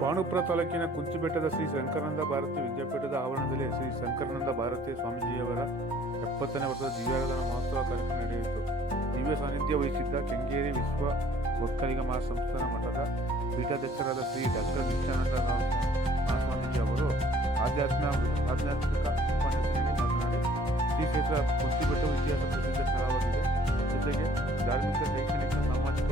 ಬಾಣುಪುರ ತಾಲೂಕಿನ ಕುಂಚಿಬೆಟ್ಟದ ಶ್ರೀ ಶಂಕರಾನಂದ ಭಾರತಿ ವಿದ್ಯಾಪೀಠದ ಆವರಣದಲ್ಲಿ ಶ್ರೀ ಶಂಕರಾನಂದ ಭಾರತಿ ಸ್ವಾಮೀಜಿಯವರ ಎಪ್ಪತ್ತನೇ ವರ್ಷದ ದಿವ್ಯಾರಾಧನಾ ಮಹೋತ್ಸವ ಕಾರ್ಯಕ್ರಮ ನಡೆಯಿತು. ದಿವ್ಯ ಸಾನ್ನಿಧ್ಯ ವಹಿಸಿದ್ದ ಕೆಂಗೇರಿ ವಿಶ್ವ ಒಕ್ಕಲಿಗ ಮಹಾಸಂಸ್ಥಾನ ಮಠದ ಪೀಠಾಧ್ಯಕ್ಷರಾದ ಶ್ರೀ ಡಾಕ್ಟರ್ ನಿತ್ಯಾನಂದ ಸ್ವಾಮೀಜಿ ಅವರು ಆಧ್ಯಾತ್ಮ ಆಧ್ಯಾತ್ಮಿಕ ಮಾತನಾಡಿ, ಶ್ರೀ ಕ್ಷೇತ್ರ ಕುಂಚಿಬೆಟ್ಟವು ಇತಿಹಾಸ ಪ್ರಸಿದ್ಧ ಸ್ಥಳವಾಗಿದೆ ಜೊತೆಗೆ ಧಾರ್ಮಿಕ, ಶೈಕ್ಷಣಿಕ, ಸಾಮಾಜಿಕ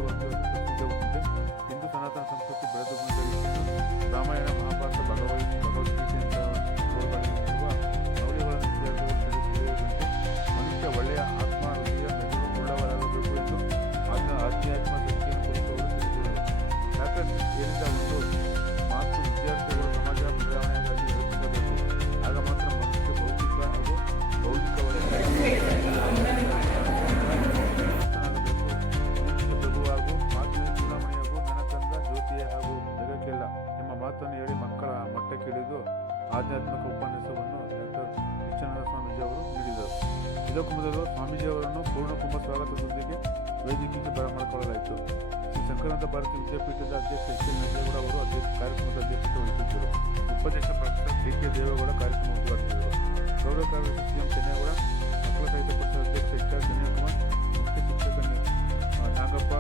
ಇದಕ್ಕೂ ಮೊದಲು ಸ್ವಾಮೀಜಿಯವರನ್ನು ಪೂರ್ಣಕುಂಭ ಸ್ವಾಗತದೊಂದಿಗೆ ವೇದಿಕೆಗೆ ಬರಮಾಡಿಕೊಳ್ಳಲಾಯಿತು. ಶ್ರೀ ಶಂಕರಾನಂದ ಭಾರತಿ ವಿದ್ಯಾಪೀಠದ ಅಧ್ಯಕ್ಷ ಎಚ್ ಎಲ್ ನಂಜೇಗೌಡ ಅವರು ಅಧ್ಯಕ್ಷ ಕಾರ್ಯಕ್ರಮದ ಅಧ್ಯಕ್ಷತೆ ವಹಿಸಿದ್ದರು. ಉಪಾಧ್ಯಕ್ಷ ಪ್ರೊಫೆಸರ್ ಡಿ ಕೆ ದೇವೇಗೌಡ ಕಾರ್ಯಕ್ರಮ ಉದ್ಘಾಟಿಸಿದರು. ಗೌರವ ಕಾರ್ಯದರ್ಶಿ ಸಿ ಎಂ ಚೆನ್ನೇಗೌಡ ಮಕ್ಕಳ ಸಾಹಿತ್ಯ ಪಕ್ಷದ ಅಧ್ಯಕ್ಷ ಎಚ್ ಆರ್ ಕನ್ಯಾಕುಮಾರ್, ಮುಖ್ಯ ಶಿಕ್ಷಕ ನಾಗಪ್ಪ,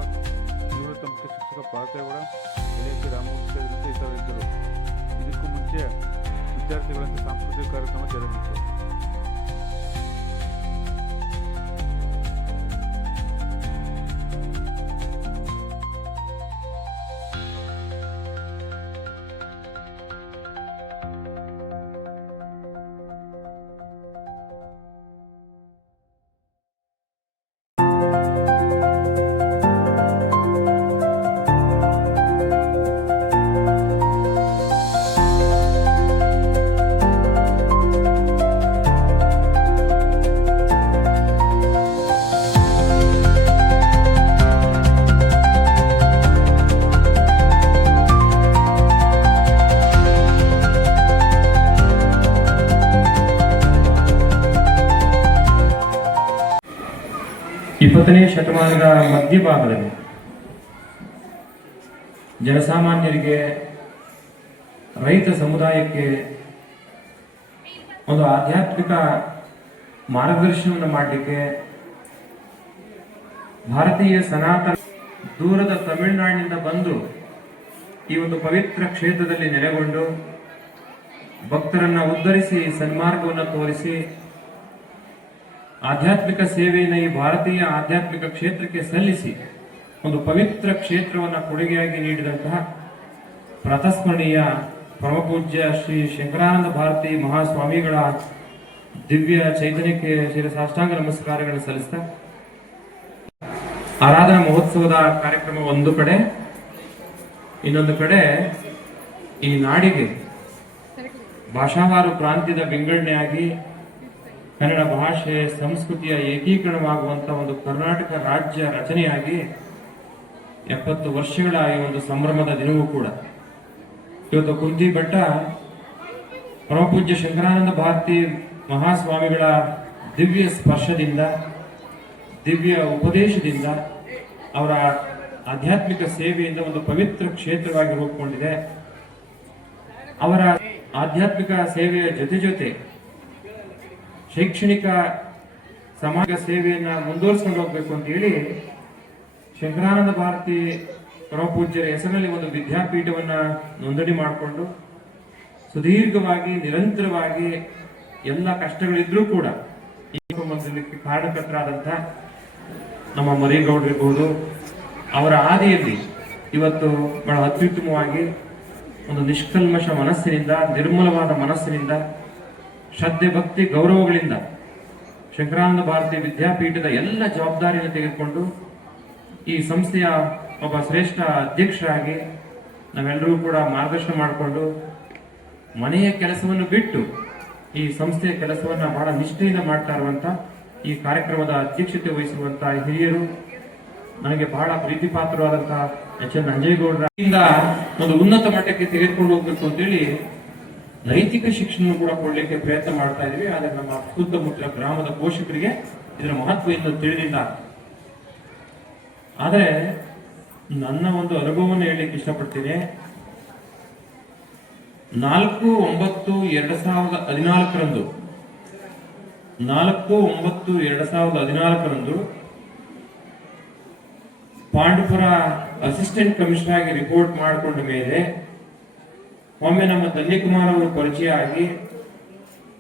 ನಿವೃತ್ತ ಮುಖ್ಯ ಶಿಕ್ಷಕ ಪಾರ್ಥೇಗೌಡ ಎಲೆಸಿ ರಾಮಮೂರ್ತಿ ಸೇರಿದಂತೆ ಇತರರಿದ್ದರು. ಇದಕ್ಕೂ ಮುಂಚೆ ವಿದ್ಯಾರ್ಥಿಗಳಂತೆ ಸಾಂಸ್ಕೃತಿಕ ಕಾರ್ಯಕ್ರಮ ಜರುಗಿತು. ಇಪ್ಪತ್ತನೇ ಶತಮಾನದ ಮಧ್ಯಭಾಗದಲ್ಲಿ ಜನಸಾಮಾನ್ಯರಿಗೆ, ರೈತ ಸಮುದಾಯಕ್ಕೆ ಒಂದು ಆಧ್ಯಾತ್ಮಿಕ ಮಾರ್ಗದರ್ಶನವನ್ನು ಮಾಡಲಿಕ್ಕೆ ಭಾರತೀಯ ಸನಾತನ ದೂರದ ತಮಿಳುನಾಡಿನಿಂದ ಬಂದು ಈ ಒಂದು ಪವಿತ್ರ ಕ್ಷೇತ್ರದಲ್ಲಿ ನೆಲೆಗೊಂಡು ಭಕ್ತರನ್ನು ಉದ್ಧರಿಸಿ ಸನ್ಮಾರ್ಗವನ್ನು ತೋರಿಸಿ ಆಧ್ಯಾತ್ಮಿಕ ಸೇವೆಯನ್ನು ಈ ಭಾರತೀಯ ಆಧ್ಯಾತ್ಮಿಕ ಕ್ಷೇತ್ರಕ್ಕೆ ಸಲ್ಲಿಸಿ ಒಂದು ಪವಿತ್ರ ಕ್ಷೇತ್ರವನ್ನು ಕೊಡುಗೆಯಾಗಿ ನೀಡಿದಂತಹ ಪ್ರತಸ್ಮರಣೀಯ ಪರಮಪೂಜ್ಯ ಶ್ರೀ ಶಂಕರಾನಂದ ಭಾರತಿ ಮಹಾಸ್ವಾಮಿಗಳ ದಿವ್ಯ ಚೈತನ್ಯಕ್ಕೆ ಶ್ರೀ ಸಾಷ್ಟಾಂಗ ನಮಸ್ಕಾರಗಳನ್ನು ಸಲ್ಲಿಸ್ತಾ ಆರಾಧನಾ ಮಹೋತ್ಸವದ ಕಾರ್ಯಕ್ರಮ ಒಂದು ಕಡೆ, ಇನ್ನೊಂದು ಕಡೆ ಈ ನಾಡಿಗೆ ಭಾಷಾವಾರು ಪ್ರಾಂತ್ಯದ ವಿಂಗಡಣೆಯಾಗಿ ಕನ್ನಡ ಭಾಷೆ ಸಂಸ್ಕೃತಿಯ ಏಕೀಕರಣವಾಗುವಂತಹ ಒಂದು ಕರ್ನಾಟಕ ರಾಜ್ಯ ರಚನೆಯಾಗಿ ಎಪ್ಪತ್ತು ವರ್ಷಗಳ ಈ ಒಂದು ಸಂಭ್ರಮದ ದಿನವೂ ಕೂಡ. ಇವತ್ತು ಕುಂತಿ ಬೆಟ್ಟ ಪರಮಪೂಜ್ಯ ಶಂಕರಾನಂದ ಭಾರತಿ ಮಹಾಸ್ವಾಮಿಗಳ ದಿವ್ಯ ಸ್ಪರ್ಶದಿಂದ, ದಿವ್ಯ ಉಪದೇಶದಿಂದ ಅವರ ಆಧ್ಯಾತ್ಮಿಕ ಸೇವೆಯಿಂದ ಒಂದು ಪವಿತ್ರ ಕ್ಷೇತ್ರವಾಗಿ ರೂಪುಗೊಂಡಿದೆ. ಅವರ ಆಧ್ಯಾತ್ಮಿಕ ಸೇವೆಯ ಜೊತೆ ಜೊತೆ ಶೈಕ್ಷಣಿಕ ಸಮಾಜ ಸೇವೆಯನ್ನು ಮುಂದುವರಿಸ್ಕೊಂಡು ಹೋಗ್ಬೇಕು ಅಂತ ಹೇಳಿ ಶಂಕರಾನಂದ ಭಾರತಿ ಪರಮಪೂಜ್ಯರ ಹೆಸರಿನಲ್ಲಿ ಒಂದು ವಿದ್ಯಾಪೀಠವನ್ನ ನೋಂದಣಿ ಮಾಡಿಕೊಂಡು ಸುದೀರ್ಘವಾಗಿ, ನಿರಂತರವಾಗಿ ಎಲ್ಲ ಕಷ್ಟಗಳಿದ್ರೂ ಕೂಡ ಈ ಮಂದಿರಕ್ಕೆ ಕಾರಣಕರ್ತರಾದಂಥ ನಮ್ಮ ಮರಿಗೌಡರಿರ್ಬೋದು ಅವರ ಆದಿಯಲ್ಲಿ ಇವತ್ತು ಬಹಳ ಅತ್ಯುತ್ತಮವಾಗಿ ಒಂದು ನಿಷ್ಕಲ್ಮಶ ಮನಸ್ಸಿನಿಂದ, ನಿರ್ಮಲವಾದ ಮನಸ್ಸಿನಿಂದ ಶ್ರದ್ಧೆ, ಭಕ್ತಿ, ಗೌರವಗಳಿಂದ ಶಂಕರಾನಂದ ಭಾರತಿ ವಿದ್ಯಾಪೀಠದ ಎಲ್ಲ ಜವಾಬ್ದಾರಿಯನ್ನು ತೆಗೆದುಕೊಂಡು ಈ ಸಂಸ್ಥೆಯ ಒಬ್ಬ ಶ್ರೇಷ್ಠ ಅಧ್ಯಕ್ಷರಾಗಿ ನಾವೆಲ್ಲರೂ ಕೂಡ ಮಾರ್ಗದರ್ಶನ ಮಾಡಿಕೊಂಡು ಮನೆಯ ಕೆಲಸವನ್ನು ಬಿಟ್ಟು ಈ ಸಂಸ್ಥೆಯ ಕೆಲಸವನ್ನು ಬಹಳ ನಿಷ್ಠೆಯಿಂದ ಮಾಡ್ತಾ ಇರುವಂತ ಈ ಕಾರ್ಯಕ್ರಮದ ಅಧ್ಯಕ್ಷತೆ ವಹಿಸುವಂತಹ ಹಿರಿಯರು, ನನಗೆ ಬಹಳ ಪ್ರೀತಿ ಪಾತ್ರವಾದಂತಹ ಎಚ್ ಎನ್ ನಂಜೇಗೌಡರ ಇಂದ ಒಂದು ಉನ್ನತ ಮಟ್ಟಕ್ಕೆ ತೆಗೆದುಕೊಂಡು ಹೋಗ್ಬೇಕು ಅಂತೇಳಿ ನೈತಿಕ ಶಿಕ್ಷಣ ಕೂಡ ಕೊಡಲಿಕ್ಕೆ ಪ್ರಯತ್ನ ಮಾಡ್ತಾ ಇದೀವಿ, ಆದರೆ ನಮ್ಮ ಸುತ್ತಮುತ್ತಲ ಗ್ರಾಮದ ಪೋಷಕರಿಗೆ ಇದರ ಮಹತ್ವ ಇನ್ನು ತಿಳಿದಿಲ್ಲ. ಆದರೆ ನನ್ನ ಒಂದು ಅನುಭವವನ್ನು ಹೇಳಲಿಕ್ಕೆ ಇಷ್ಟಪಡ್ತೀನಿ. ನಾಲ್ಕು, ಒಂಬತ್ತು, ಎರಡು ಸಾವಿರದ ಹದಿನಾಲ್ಕರಂದು, ನಾಲ್ಕು, ಒಂಬತ್ತು, ಎರಡು ಸಾವಿರದ ಹದಿನಾಲ್ಕರಂದು ಪಾಂಡುಪುರ ಅಸಿಸ್ಟೆಂಟ್ ಕಮಿಷನರ್ ಆಗಿ ರಿಪೋರ್ಟ್ ಮಾಡಿಕೊಂಡ ಮೇಲೆ ಒಮ್ಮೆ ನಮ್ಮ ತಂದೆ ಕುಮಾರ್ ಅವರು ಪರಿಚಯ ಆಗಿ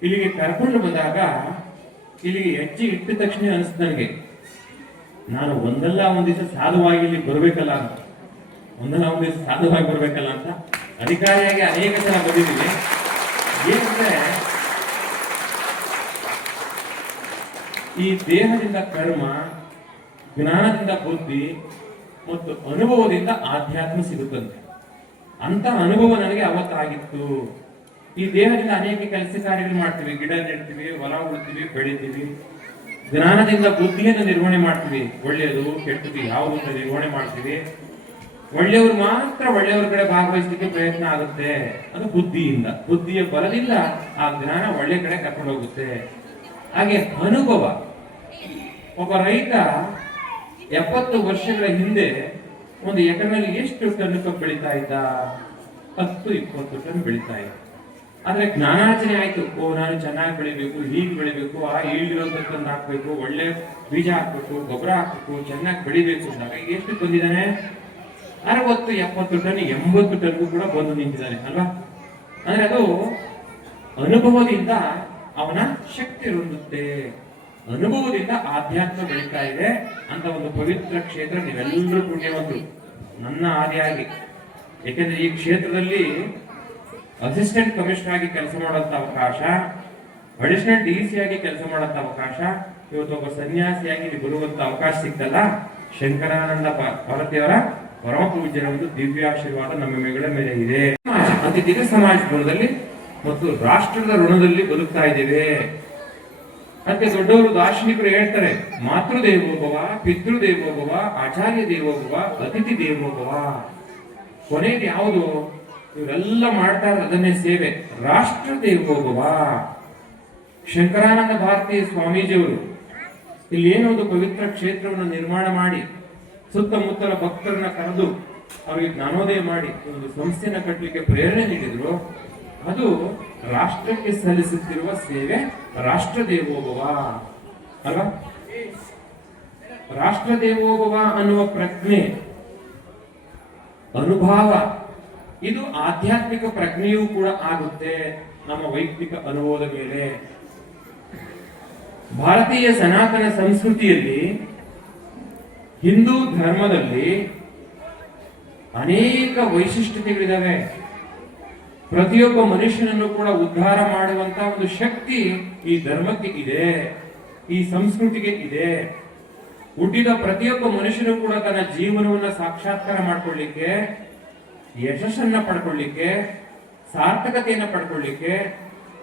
ಇಲ್ಲಿಗೆ ಕರ್ಕೊಂಡು ಬಂದಾಗ ಇಲ್ಲಿಗೆ ಹೆಜ್ಜೆ ಇಟ್ಟ ತಕ್ಷಣ ಅನಿಸ್ತು ನನಗೆ. ನಾನು ಒಂದಲ್ಲ ಒಂದು ದಿವಸ ಸಾಧುವಾಗಿ ಇಲ್ಲಿ ಬರಬೇಕಲ್ಲ ಅಂತ. ಒಂದಲ್ಲ ಒಂದು ದಿವಸ ಸಾಧುವಾಗಿ ಬರಬೇಕಲ್ಲ ಅಂತ ಅಧಿಕಾರಿಯಾಗಿ ಅನೇಕ ಜನ ಬಂದಿದ್ದೀನಿ ಏನಂದ್ರೆ ಈ ದೇಹದಿಂದ ಕರ್ಮ, ಜ್ಞಾನದಿಂದ ಬುದ್ಧಿ ಮತ್ತು ಅನುಭವದಿಂದ ಆಧ್ಯಾತ್ಮ ಸಿಗುತ್ತಂತೆ. ಅಂತ ಅನುಭವ ನನಗೆ ಅವತ್ತಾಗಿತ್ತು. ಈ ದೇಹದಿಂದ ಅನೇಕ ಕೆಲಸ ಕಾರ್ಯಗಳು ಮಾಡ್ತೀವಿ. ಗಿಡ ನೆಡ್ತೀವಿ, ಹೊಲ ಉಳ್ತೀವಿ, ಬೆಳಿತೀವಿ. ಜ್ಞಾನದಿಂದ ಬುದ್ಧಿಯನ್ನು ನಿರ್ವಹಣೆ ಮಾಡ್ತೀವಿ. ಒಳ್ಳೆಯದು ಕೆಟ್ಟದ್ದು ಯಾವುದು ಅಂತ ನಿರ್ವಹಣೆ ಮಾಡ್ತೀವಿ. ಒಳ್ಳೆಯವರು ಮಾತ್ರ ಒಳ್ಳೆಯವ್ರ ಕಡೆ ಭಾಗವಹಿಸಲಿಕ್ಕೆ ಪ್ರಯತ್ನ ಆಗುತ್ತೆ. ಅದು ಬುದ್ಧಿಯಿಂದ. ಬುದ್ಧಿಯ ಬಲದಿಂದ ಆ ಜ್ಞಾನ ಒಳ್ಳೆ ಕಡೆ ಕರ್ಕೊಂಡು ಹೋಗುತ್ತೆ ಹಾಗೆ ಅನುಭವ. ಒಬ್ಬ ರೈತ ಎಪ್ಪತ್ತು ವರ್ಷಗಳ ಹಿಂದೆ ಒಂದು ಎಕರೆನಲ್ಲಿ ಎಷ್ಟು ಟನ್ ಕಬ್ಬು ಬೆಳೀತಾ ಇದ್ದ? ಹತ್ತು, ಇಪ್ಪತ್ತು ಟನ್ ಬೆಳೀತಾ ಇದ್ದ ಆದ್ರೆ ಜ್ಞಾನಾರ್ಜನೆ ಆಯ್ತು. ಓ, ನಾನು ಚೆನ್ನಾಗಿ ಬೆಳಿಬೇಕು, ಹೀಗೆ ಬೆಳಿಬೇಕು, ಆ ಈಳಿರೋದಕ್ಕಂದು ಹಾಕ್ಬೇಕು, ಒಳ್ಳೆ ಬೀಜ ಹಾಕ್ಬೇಕು, ಗೊಬ್ಬರ ಹಾಕ್ಬೇಕು, ಚೆನ್ನಾಗಿ ಬೆಳಿಬೇಕು ಅಂದಾಗ ಈಗ ಎಷ್ಟು ಬಂದಿದ್ದಾನೆ? ಅರವತ್ತು, ಎಪ್ಪತ್ತು ಟನ್, ಎಂಬತ್ತು ಟನ್ಗೂ ಕೂಡ ಬಂದು ನಿಂತಿದ್ದಾನೆ, ಅಲ್ವಾ? ಅಂದ್ರೆ ಅದು ಅನುಭವದಿಂದ ಅವನ ಶಕ್ತಿ ಹೊಂದುತ್ತೆ ಅನುಭವದಿಂದ ಆಧ್ಯಾತ್ಮ ಬೆಳೀತಾ ಇದೆ ಅಂತ ಒಂದು ಪವಿತ್ರ ಕ್ಷೇತ್ರ ನೀವೆಲ್ಲರೂ ಪುಣ್ಯವಂತರು ನನ್ನ ಆದಿಯಾಗಿ ಏಕೆಂದ್ರೆ ಈ ಕ್ಷೇತ್ರದಲ್ಲಿ ಅಸಿಸ್ಟೆಂಟ್ ಕಮಿಷನರ್ ಆಗಿ ಕೆಲಸ ಮಾಡುವಂತ ಅವಕಾಶ ಅಡಿಷನಲ್ ಡಿ ಸಿ ಆಗಿ ಕೆಲಸ ಮಾಡುವಂತ ಅವಕಾಶ ಇವತ್ತು ಒಬ್ಬ ಸನ್ಯಾಸಿಯಾಗಿ ಬರುವಂತ ಅವಕಾಶ ಸಿಕ್ತಲ್ಲ ಶಂಕರಾನಂದ ಭಾರತಿಯವರ ಪರಮ ಪೂಜ್ಯರ ಒಂದು ದಿವ್ಯ ಆಶೀರ್ವಾದ ನಮ್ಮ ಮೇಗಳ ಮೇಲೆ ಇದೆ. ಸಮಾಜ, ಅತಿ ದಿವ್ಯ ಸಮಾಜ ಮತ್ತು ರಾಷ್ಟ್ರದ ಋಣದಲ್ಲಿ ಬದುಕ್ತಾ ಇದ್ದೇವೆ. ಅದಕ್ಕೆ ದೊಡ್ಡವರು ದಾರ್ಶನಿಕರು ಹೇಳ್ತಾರೆ ಮಾತೃ ಪಿತೃದೇವೋಭವ ಪಿತೃ ಆಚಾರ್ಯ ದೇವೋಭವ ಅತಿಥಿ ದೇವೋಭವ ಕೊನೆಗೆ ಯಾವುದು? ಇವರೆಲ್ಲ ಮಾಡ್ತಾರೆ ಅದನ್ನೇ ಸೇವೆ. ರಾಷ್ಟ್ರ ದೇವೋಭವ ಶಂಕರಾನಂದ ಭಾರತೀಯ ಸ್ವಾಮೀಜಿಯವರು ಇಲ್ಲಿ ಏನೊಂದು ಪವಿತ್ರ ಕ್ಷೇತ್ರವನ್ನು ನಿರ್ಮಾಣ ಮಾಡಿ, ಸುತ್ತಮುತ್ತಲ ಭಕ್ತರನ್ನ ಕರೆದು ಅವರಿಗೆ ಜ್ಞಾನೋದಯ ಮಾಡಿ ಒಂದು ಸಂಸ್ಥೆಯನ್ನು ಕಟ್ಟಲಿಕ್ಕೆ ಪ್ರೇರಣೆ ನೀಡಿದ್ರು, ಅದು ರಾಷ್ಟ್ರಕ್ಕೆ ಸಲ್ಲಿಸುತ್ತಿರುವ ಸೇವೆ ರಾಷ್ಟ್ರ ದೇವೋಭವ ಅಲ್ವಾ ರಾಷ್ಟ್ರ ದೇವೋಭವ ಅನ್ನುವ ಪ್ರಜ್ಞೆ, ಅನುಭವ, ಇದು ಆಧ್ಯಾತ್ಮಿಕ ಪ್ರಜ್ಞೆಯೂ ಕೂಡ ಆಗುತ್ತೆ ನಮ್ಮ ವೈಯಕ್ತಿಕ ಅನುಭವದ ಮೇಲೆ. ಭಾರತೀಯ ಸನಾತನ ಸಂಸ್ಕೃತಿಯಲ್ಲಿ, ಹಿಂದೂ ಧರ್ಮದಲ್ಲಿ ಅನೇಕ ವೈಶಿಷ್ಟ್ಯತೆಗಳಿದಾವೆ. ಪ್ರತಿಯೊಬ್ಬ ಮನುಷ್ಯನನ್ನು ಕೂಡ ಉದ್ಧಾರ ಮಾಡುವಂತ ಒಂದು ಶಕ್ತಿ ಈ ಧರ್ಮಕ್ಕೆ ಇದೆ, ಈ ಸಂಸ್ಕೃತಿಗೆ ಇದೆ. ಹುಟ್ಟಿದ ಪ್ರತಿಯೊಬ್ಬ ಮನುಷ್ಯನು ಕೂಡ ತನ್ನ ಜೀವನವನ್ನ ಸಾಕ್ಷಾತ್ಕಾರ ಮಾಡ್ಕೊಳ್ಳಿಕ್ಕೆ, ಯಶಸ್ಸನ್ನ ಪಡ್ಕೊಳ್ಳಿಕ್ಕೆ, ಸಾರ್ಥಕತೆಯನ್ನ ಪಡ್ಕೊಳ್ಳಿಕ್ಕೆ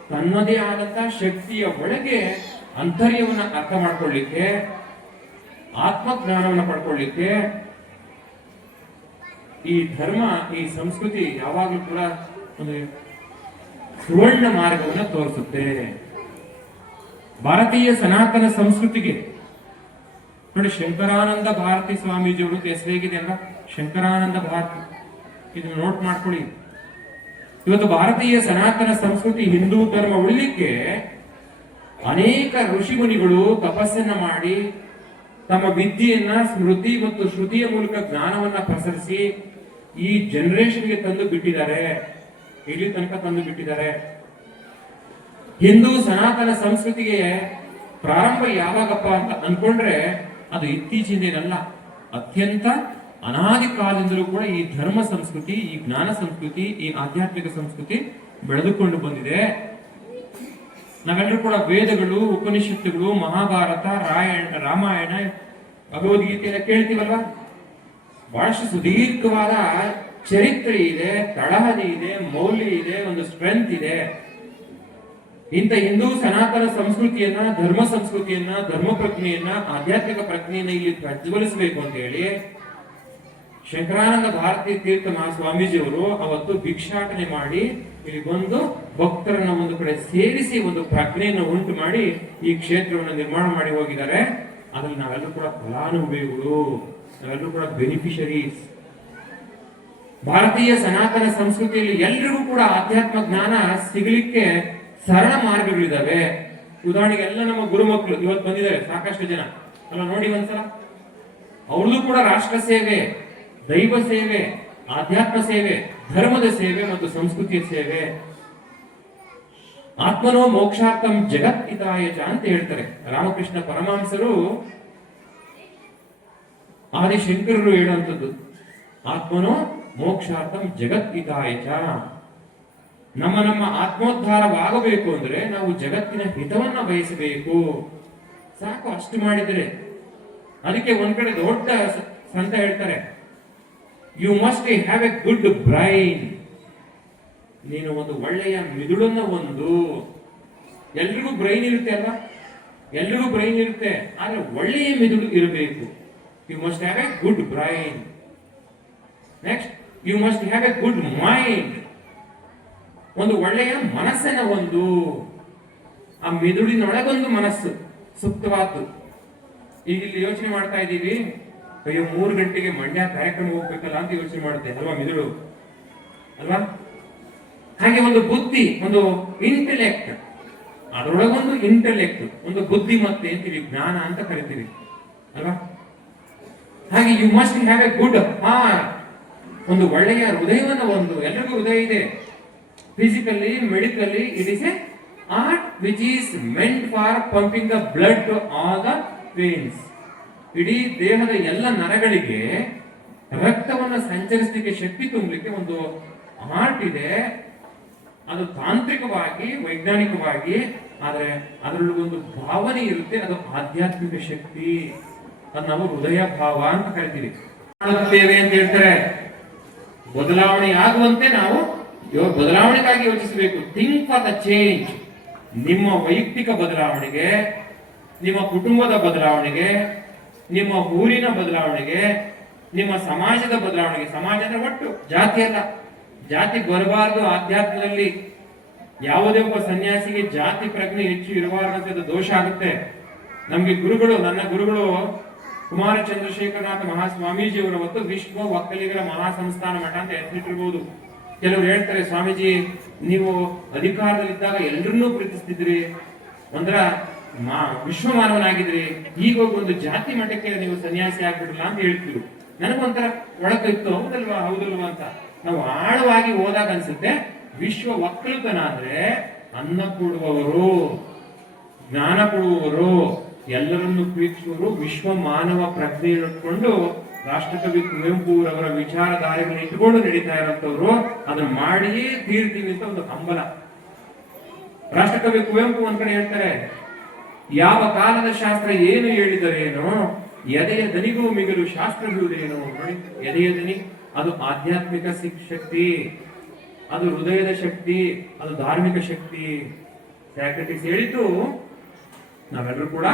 ತನ್ನದೇ ಆದಂತ ಶಕ್ತಿಯ ಒಳಗೆ ಅಂತರ್ಯವನ್ನ ಅರ್ಥ ಮಾಡ್ಕೊಳ್ಳಿಕ್ಕೆ, ಆತ್ಮಜ್ಞಾನವನ್ನು ಪಡ್ಕೊಳ್ಳಿಕ್ಕೆ ಈ ಧರ್ಮ, ಈ ಸಂಸ್ಕೃತಿ ಯಾವಾಗಲೂ ಕೂಡ ಸುವರ್ಣ ಮಾರ್ಗವನ್ನು ತೋರಿಸುತ್ತೆ. ಭಾರತೀಯ ಸನಾತನ ಸಂಸ್ಕೃತಿಗೆ. ನೋಡಿ, ಶಂಕರಾನಂದ ಭಾರತಿ ಸ್ವಾಮೀಜಿಯವರು ಹೆಸರು ಹೇಗಿದೆ ಶಂಕರಾನಂದ ಭಾರತಿ. ಇದು ನೋಟ್ ಮಾಡ್ಕೊಳ್ಳಿ. ಇವತ್ತು ಭಾರತೀಯ ಸನಾತನ ಸಂಸ್ಕೃತಿ, ಹಿಂದೂ ಧರ್ಮ ಉಳಿಲಿಕ್ಕೆ ಅನೇಕ ಋಷಿ ಮುನಿಗಳು ತಪಸ್ಸನ್ನ ಮಾಡಿ ತಮ್ಮ ವಿದ್ಯೆಯನ್ನ, ಸ್ಮೃತಿ ಮತ್ತು ಶ್ರುತಿಯ ಮೂಲಕ ಜ್ಞಾನವನ್ನ ಪ್ರಸರಿಸಿ ಈ ಜನರೇಷನ್ಗೆ ತಂದು ಬಿಟ್ಟಿದ್ದಾರೆ. ಇಲ್ಲಿ ತನಕ ತಂದು ಬಿಟ್ಟಿದ್ದಾರೆ. ಹಿಂದೂ ಸನಾತನ ಸಂಸ್ಕೃತಿಗೆ ಪ್ರಾರಂಭ ಯಾವಾಗಪ್ಪ ಅಂತ ಅನ್ಕೊಂಡ್ರೆ ಅದು ಇತ್ತೀಚಿನದೇನಲ್ಲ ಅತ್ಯಂತ ಅನಾದಿ ಕಾಲದಿಂದಲೂ ಕೂಡ ಈ ಧರ್ಮ ಸಂಸ್ಕೃತಿ, ಈ ಜ್ಞಾನ ಸಂಸ್ಕೃತಿ, ಈ ಆಧ್ಯಾತ್ಮಿಕ ಸಂಸ್ಕೃತಿ ಬೆಳೆದುಕೊಂಡು ಬಂದಿದೆ. ನಾವೆಲ್ಲರೂ ಕೂಡ ವೇದಗಳು, ಉಪನಿಷತ್ತುಗಳು, ಮಹಾಭಾರತ, ರಾಯಣ, ರಾಮಾಯಣ, ಭಗವದ್ಗೀತೆ ಕೇಳ್ತೀವಲ್ವಾ? ಬಹಳಷ್ಟು ಸುದೀರ್ಘವಾದ ಚರಿತ್ರೆ ಇದೆ, ತಳಹದಿ ಇದೆ, ಮೌಲ್ಯ ಇದೆ, ಒಂದು ಸ್ಟ್ರೆಂತ್ ಇದೆ. ಇಂಥ ಹಿಂದೂ ಸನಾತನ ಸಂಸ್ಕೃತಿಯನ್ನ, ಧರ್ಮ ಸಂಸ್ಕೃತಿಯನ್ನ, ಧರ್ಮ ಪ್ರಜ್ಞೆಯನ್ನ, ಆಧ್ಯಾತ್ಮಿಕ ಪ್ರಜ್ಞೆಯನ್ನ ಇಲ್ಲಿ ಪ್ರಜ್ವಲಿಸಬೇಕು ಅಂತ ಹೇಳಿ ಶಂಕರಾನಂದ ಭಾರತೀಯ ತೀರ್ಥ ಮಹಾಸ್ವಾಮೀಜಿಯವರು ಅವತ್ತು ಭಿಕ್ಷಾಟನೆ ಮಾಡಿ ಇಲ್ಲಿ ಬಂದು ಭಕ್ತರನ್ನ ಒಂದು ಕಡೆ ಸೇರಿಸಿ ಒಂದು ಪ್ರಜ್ಞೆಯನ್ನು ಉಂಟು ಮಾಡಿ ಈ ಕ್ಷೇತ್ರವನ್ನು ನಿರ್ಮಾಣ ಮಾಡಿ ಹೋಗಿದ್ದಾರೆ. ಅದ್ರಲ್ಲಿ ನಾವೆಲ್ಲರೂ ಕೂಡ ಫಲಾನುಭವಿಗಳು, ನಾವೆಲ್ಲರೂ ಕೂಡ ಬೆನಿಫಿಷರೀಸ್ ಭಾರತೀಯ ಸನಾತನ ಸಂಸ್ಕೃತಿಯಲ್ಲಿ ಎಲ್ರಿಗೂ ಕೂಡ ಆಧ್ಯಾತ್ಮ ಜ್ಞಾನ ಸಿಗಲಿಕ್ಕೆ ಸರಳ ಮಾರ್ಗಗಳಿದಾವೆ. ಉದಾಹರಣೆಗೆ ಎಲ್ಲ ನಮ್ಮ ಗುರುಮಕ್ಕಳು ಇವತ್ತು ಬಂದಿದ್ದಾರೆ, ಸಾಕಷ್ಟು ಜನ. ಅಲ್ಲ, ನೋಡಿ ಒಂದ್ಸಲ. ಅವ್ರದ್ದು ಕೂಡ ರಾಷ್ಟ್ರ ಸೇವೆ, ದೈವ ಸೇವೆ, ಆಧ್ಯಾತ್ಮ ಸೇವೆ, ಧರ್ಮದ ಸೇವೆ ಮತ್ತು ಸಂಸ್ಕೃತಿಯ ಸೇವೆ. ಆತ್ಮನೋ ಮೋಕ್ಷಾರ್ಥಂ ಜಗತ್ ಹಿತಾಯಜ ಅಂತ ಹೇಳ್ತಾರೆ. ರಾಮಕೃಷ್ಣ ಪರಮಹಂಸರು ಆದಿಶಂಕರರು ಹೇಳುವಂಥದ್ದು. ಆತ್ಮನೋ ಮೋಕ್ಷಾರ್ಥಂ ಜಗತ್ ಹಿತಾಯ ಚ. ನಮ್ಮ ನಮ್ಮ ಆತ್ಮೋದ್ಧಾರವಾಗಬೇಕು ಅಂದ್ರೆ ನಾವು ಜಗತ್ತಿನ ಹಿತವನ್ನ ಬಯಸಬೇಕು. ಸಾಕು ಅಷ್ಟು ಮಾಡಿದರೆ. ಅದಕ್ಕೆ ಒಂದ್ ಕಡೆ ದೊಡ್ಡ ಸಂತ ಹೇಳ್ತಾರೆ. You must have a good brain ನೀನು ಒಂದು ಒಳ್ಳೆಯ ಮಿದುಳನ್ನ ಒಂದು. ಎಲ್ರಿಗೂ ಬ್ರೈನ್ ಇರುತ್ತೆ ಅಲ್ವಾ? ಎಲ್ರಿಗೂ ಬ್ರೈನ್ ಇರುತ್ತೆ. ಆದ್ರೆ ಒಳ್ಳೆಯ ಮಿದುಳು ಇರಬೇಕು. You must have a good brain next you must have a good mind ಒಂದು ಒಳ್ಳೆಯ ಮನಸ್ಸಿನ ಒಂದು, ಆ ಮೆದುಳಿನೊಳಗೊಂದು ಮನಸ್ಸು ಸುಪ್ತವಾದ್ದು. ಈಗ ಇಲ್ಲಿ ಯೋಚನೆ ಮಾಡ್ತಾ ಇದ್ದೀವಿ. ಅಯ್ಯೋ, ಮೂರು ಗಂಟೆಗೆ ಮಂಡ್ಯ ಕಾರ್ಯಕ್ರಮ ಹೋಗ್ಬೇಕಲ್ಲ ಅಂತ ಯೋಚನೆ ಮಾಡುತ್ತೆ, ಅಲ್ವಾ ಮಿದುಳು? ಅಲ್ವಾ? ಹಾಗೆ ಒಂದು ಬುದ್ಧಿ, ಒಂದು ಇಂಟೆಲೆಕ್ಟ್ ಅದರೊಳಗೊಂದು ಇಂಟೆಲೆಕ್ಟ್ ಒಂದು ಬುದ್ಧಿಮತ್ತೆ ಅಂತೀವಿ, ಜ್ಞಾನ ಅಂತ ಕರಿತೀವಿ. ಅಲ್ವಾ? ಹಾಗೆ you must have a good heart ಒಂದು ಒಳ್ಳೆಯ ಹೃದಯವನ್ನು ಒಂದು, ಎಲ್ರಿಗೂ ಹೃದಯ ಇದೆ. Physically medically it is a heart which is meant for pumping the blood to all the veins ಇಡೀ ದೇಹದ ಎಲ್ಲ ನರಗಳಿಗೆ ರಕ್ತವನ್ನು ಸಂಚರಿಸಲಿಕ್ಕೆ ಶಕ್ತಿ ತುಂಬಲಿಕ್ಕೆ ಒಂದು ಆರ್ಟ್ ಇದೆ. ಅದು ತಾಂತ್ರಿಕವಾಗಿ, ವೈಜ್ಞಾನಿಕವಾಗಿ, ಆದರೆ ಅದರಲ್ಲಿ ಒಂದು ಭಾವನೆ ಇರುತ್ತೆ. ಅದು ಆಧ್ಯಾತ್ಮಿಕ ಶಕ್ತಿ. ಅದು ನಾವು ಹೃದಯ ಭಾವ ಅಂತ ಕರಿತೀವಿ. ಅಂತ ಹೇಳ್ತಾರೆ. ಬದಲಾವಣೆ ಆಗುವಂತೆ ನಾವು ಬದಲಾವಣೆಗಾಗಿ ಯೋಚಿಸಬೇಕು. ಥಿಂಕ್ ಫಾರ್ ದ ಚೇಂಜ್ ನಿಮ್ಮ ವೈಯಕ್ತಿಕ ಬದಲಾವಣೆಗೆ, ನಿಮ್ಮ ಕುಟುಂಬದ ಬದಲಾವಣೆಗೆ, ನಿಮ್ಮ ಊರಿನ ಬದಲಾವಣೆಗೆ, ನಿಮ್ಮ ಸಮಾಜದ ಬದಲಾವಣೆಗೆ, ಸಮಾಜ ಅಂದ್ರೆ ಒಟ್ಟು ಜಾತಿ ಅಲ್ಲ. ಜಾತಿ ಬರಬಾರದು ಆಧ್ಯಾತ್ಮದಲ್ಲಿ. ಯಾವುದೇ ಒಬ್ಬ ಸನ್ಯಾಸಿಗೆ ಜಾತಿ ಪ್ರಜ್ಞೆ ಹೆಚ್ಚು ಇರಬಾರದು ದೋಷ ಆಗುತ್ತೆ. ನಮ್ಗೆ ಗುರುಗಳು, ನನ್ನ ಗುರುಗಳು ಕುಮಾರ ಚಂದ್ರಶೇಖರನಾಥ ಮಹಾಸ್ವಾಮೀಜಿಯವರ ಮತ್ತು ವಿಶ್ವ ಒಕ್ಕಲಿಗರ ಮಹಾಸಂಸ್ಥಾನ ಮಠ ಅಂತ ಹೆಸರಿಟ್ಟಿರ್ಬೋದು. ಕೆಲವರು ಹೇಳ್ತಾರೆ, ಸ್ವಾಮೀಜಿ, ನೀವು ಅಧಿಕಾರದಲ್ಲಿದ್ದಾಗ ಎಲ್ಲರನ್ನೂ ಪ್ರೀತಿಸ್ತಿದ್ರಿ. ಅಂದ್ರ ವಿಶ್ವ ಮಾನವನಾಗಿದ್ರಿ ಈಗ ಒಂದು ಜಾತಿ ಮಠಕ್ಕೆ ನೀವು ಸನ್ಯಾಸಿ ಆಗ್ಬಿಡಲ್ಲ ಅಂತ ಹೇಳ್ತಿದ್ರು. ನನಗೊಂಥರ ಒಳಗಿತ್ತು ಹೌದಲ್ವಾ ಹೌದಲ್ವಾ ಅಂತ. ನಾವು ಆಳವಾಗಿ ಹೋದಾಗ ಅನ್ಸುತ್ತೆ, ವಿಶ್ವ ಒಕ್ಕಲುತನ ಅಂದ್ರೆ ಅನ್ನ ಕೊಡುವವರು, ಜ್ಞಾನ ಕೊಡುವವರು. ಎಲ್ಲರನ್ನು ಪ್ರೀತಿಸುವರು. ವಿಶ್ವ ಮಾನವ ಪ್ರಜ್ಞೆಯನ್ನು ಇಟ್ಕೊಂಡು ರಾಷ್ಟ್ರಕವಿ ಕುವೆಂಪುರವರ ವಿಚಾರಧಾರೆಗಳನ್ನ ಇಟ್ಕೊಂಡು ನಡೀತಾ ಇರೋಂಥವ್ರು. ಅದನ್ನ ಮಾಡಿಯೇ ತೀರ್ತೀವಿ ಅಂತ ಒಂದು ಹಂಬಲ. ರಾಷ್ಟ್ರಕವಿ ಕುವೆಂಪು ಒಂದ್ ಕಡೆ ಹೇಳ್ತಾರೆ, ಯಾವ ಕಾಲದ ಶಾಸ್ತ್ರ ಏನು ಹೇಳಿದರೇನೋ, ಎದೆಯ ದನಿಗೂ ಮಿಗಲು ಶಾಸ್ತ್ರವಿರುವುದೇನೋ ನೋಡಿ. ಎದೆಯ ದನಿ, ಅದು ಆಧ್ಯಾತ್ಮಿಕ ಶಕ್ತಿ ಅದು ಹೃದಯದ ಶಕ್ತಿ, ಅದು ಧಾರ್ಮಿಕ ಶಕ್ತಿ. ಸ್ಯಾಕ್ರೆಟಿಸ್ ಹೇಳಿದ್ದು ನಾವೆಲ್ಲರೂ ಕೂಡ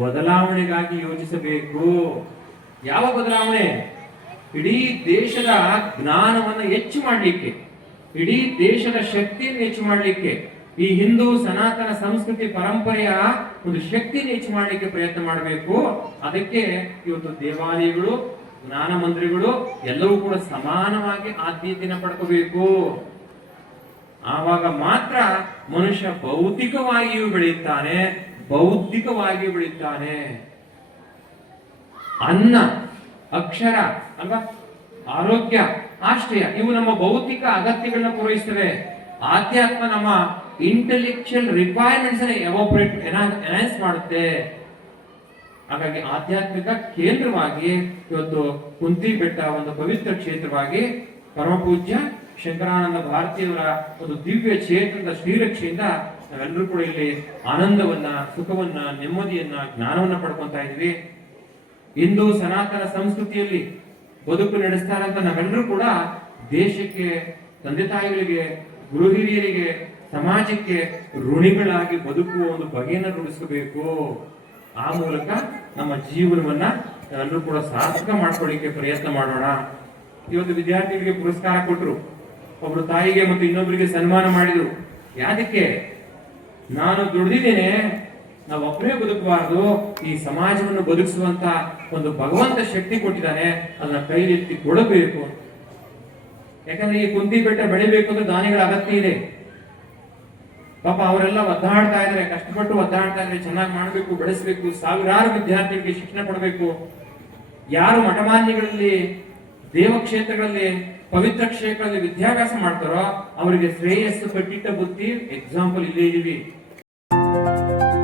ಬದಲಾವಣೆಗಾಗಿ ಯೋಚಿಸಬೇಕು. ಯಾವ ಬದಲಾವಣೆ? ಇಡೀ ದೇಶದ ಜ್ಞಾನವನ್ನು ಹೆಚ್ಚು ಮಾಡಲಿಕ್ಕೆ, ಇಡೀ ದೇಶದ ಶಕ್ತಿಯನ್ನು ಹೆಚ್ಚು ಮಾಡಲಿಕ್ಕೆ, ಈ ಹಿಂದೂ ಸನಾತನ ಸಂಸ್ಕೃತಿ ಪರಂಪರೆಯ ಒಂದು ಶಕ್ತಿಯನ್ನು ಹೆಚ್ಚು ಮಾಡಲಿಕ್ಕೆ ಪ್ರಯತ್ನ ಮಾಡಬೇಕು. ಅದಕ್ಕೆ ಇವತ್ತು ದೇವಾಲಯಗಳು, ಜ್ಞಾನ ಮಂದಿರಗಳು ಎಲ್ಲವೂ ಕೂಡ ಸಮಾನವಾಗಿ ಆದ್ಯತೆಯನ್ನು ಪಡ್ಕೋಬೇಕು. ಆವಾಗ ಮಾತ್ರ ಮನುಷ್ಯ ಭೌತಿಕವಾಗಿಯೂ ಬೆಳೆಯುತ್ತಾನೆ. ಬೌದ್ಧಿಕವಾಗಿಯೂ ಬೆಳೆಯುತ್ತಾನೆ ಅನ್ನ, ಅಕ್ಷರ, ಅಲ್ವಾ? ಆರೋಗ್ಯ, ಆಶ್ರಯ, ಇವು ನಮ್ಮ ಭೌತಿಕ ಅಗತ್ಯಗಳನ್ನ ಪೂರೈಸ್ತವೆ. ಆಧ್ಯಾತ್ಮ ನಮ್ಮ ಇಂಟೆಲೆಕ್ಚುಯಲ್ ರಿಕ್ವೈರ್ಮೆಂಟ್ಸ್ ಎವಾಪರೇಟ್ ಎನ್ಹಾನ್ಸ್ ಮಾಡುತ್ತೆ. ಹಾಗಾಗಿ ಆಧ್ಯಾತ್ಮಿಕ ಕೇಂದ್ರವಾಗಿ ಇವತ್ತು ಕುಂತಿ ಬೆಟ್ಟ ಒಂದು ಪವಿತ್ರ ಕ್ಷೇತ್ರವಾಗಿ ಪರಮಪೂಜ್ಯ ಶಂಕರಾನಂದ ಭಾರತೀಯವರ ಒಂದು ದಿವ್ಯ ಕ್ಷೇತ್ರದ ಶ್ರೀರಕ್ಷೆಯಿಂದ ನಾವೆಲ್ಲರೂ ಕೂಡ ಇಲ್ಲಿ ಆನಂದವನ್ನ, ಸುಖವನ್ನ, ನೆಮ್ಮದಿಯನ್ನ, ಜ್ಞಾನವನ್ನ ಪಡ್ಕೊಂತಾ ಇದೀವಿ ಇಂದು ಸನಾತನ ಸಂಸ್ಕೃತಿಯಲ್ಲಿ ಬದುಕು ನಡೆಸ್ತಾರಂತ ನಾವೆಲ್ಲರೂ ಕೂಡ ದೇಶಕ್ಕೆ, ತಂದೆ ತಾಯಿಗಳಿಗೆ, ಗುರು ಹಿರಿಯರಿಗೆ, ಸಮಾಜಕ್ಕೆ ಋಣಿಗಳಾಗಿ ಬದುಕುವ ಒಂದು ಬಗೆಯನ್ನು ರೂಢಿಸಬೇಕು ಆ ಮೂಲಕ ನಮ್ಮ ಜೀವನವನ್ನ ನಾವೆಲ್ಲರೂ ಕೂಡ ಸಾರ್ಥಕ ಮಾಡ್ಕೊಳ್ಳಿಕ್ಕೆ ಪ್ರಯತ್ನ ಮಾಡೋಣ. ಇವತ್ತು ವಿದ್ಯಾರ್ಥಿಗಳಿಗೆ ಪುರಸ್ಕಾರ ಕೊಟ್ಟರು ಒಬ್ರು ತಾಯಿಗೆ ಮತ್ತು ಇನ್ನೊಬ್ಬರಿಗೆ ಸನ್ಮಾನ ಮಾಡಿದ್ರು. ಯಾದಕ್ಕೆ? ನಾನು ದುಡಿದಿದ್ದೇನೆ. ನಾವು ಒಬ್ಬರೇ ಬದುಕಬಾರದು. ಈ ಸಮಾಜವನ್ನು ಬದುಕಿಸುವಂತ ಒಂದು ಭಗವಂತ ಶಕ್ತಿ ಕೊಟ್ಟಿದ್ದಾನೆ. ಅದನ್ನ ಕೈಲೆತ್ತಿ ಕೊಡಬೇಕು ಯಾಕಂದ್ರೆ ಈ ಕುಂತಿ ಬೆಟ್ಟ ಬೆಳಿಬೇಕು ಅಂದ್ರೆ ದಾನಿಗಳ ಅಗತ್ಯ ಇದೆ. ಪಾಪ ಅವರೆಲ್ಲ ಒದ್ದಾಡ್ತಾ ಇದ್ರೆ ಕಷ್ಟಪಟ್ಟು ಒದ್ದಾಡ್ತಾ ಇದ್ರೆ ಚೆನ್ನಾಗಿ ಮಾಡಬೇಕು, ಬೆಳೆಸಬೇಕು. ಸಾವಿರಾರು ವಿದ್ಯಾರ್ಥಿಗಳಿಗೆ ಶಿಕ್ಷಣ ಕೊಡಬೇಕು. ಯಾರು ಮಠಮಾನ್ಯಗಳಲ್ಲಿ, ದೇವಕ್ಷೇತ್ರಗಳಲ್ಲಿ, ಪವಿತ್ರ ಕ್ಷೇತ್ರಗಳಲ್ಲಿ ವಿದ್ಯಾಭ್ಯಾಸ ಮಾಡ್ತಾರೋ, ಅವರಿಗೆ ಶ್ರೇಯಸ್ಸು ಕಟ್ಟಿಟ್ಟ ಬುದ್ಧಿ ಎಕ್ಸಾಂಪಲ್ ಇಲ್ಲೇ ಇದೀವಿ ಅಲ್ಲೇ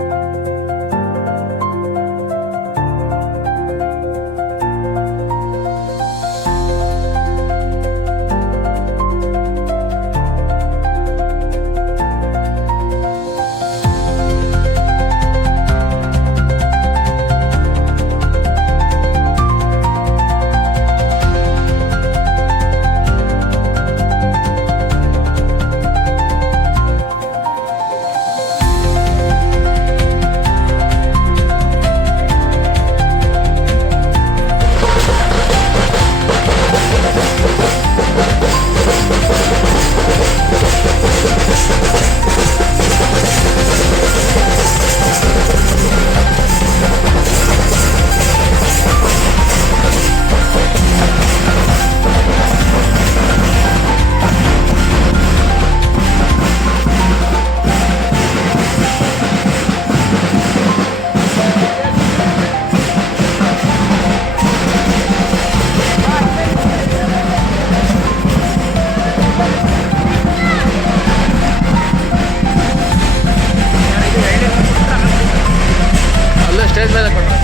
puede cortar.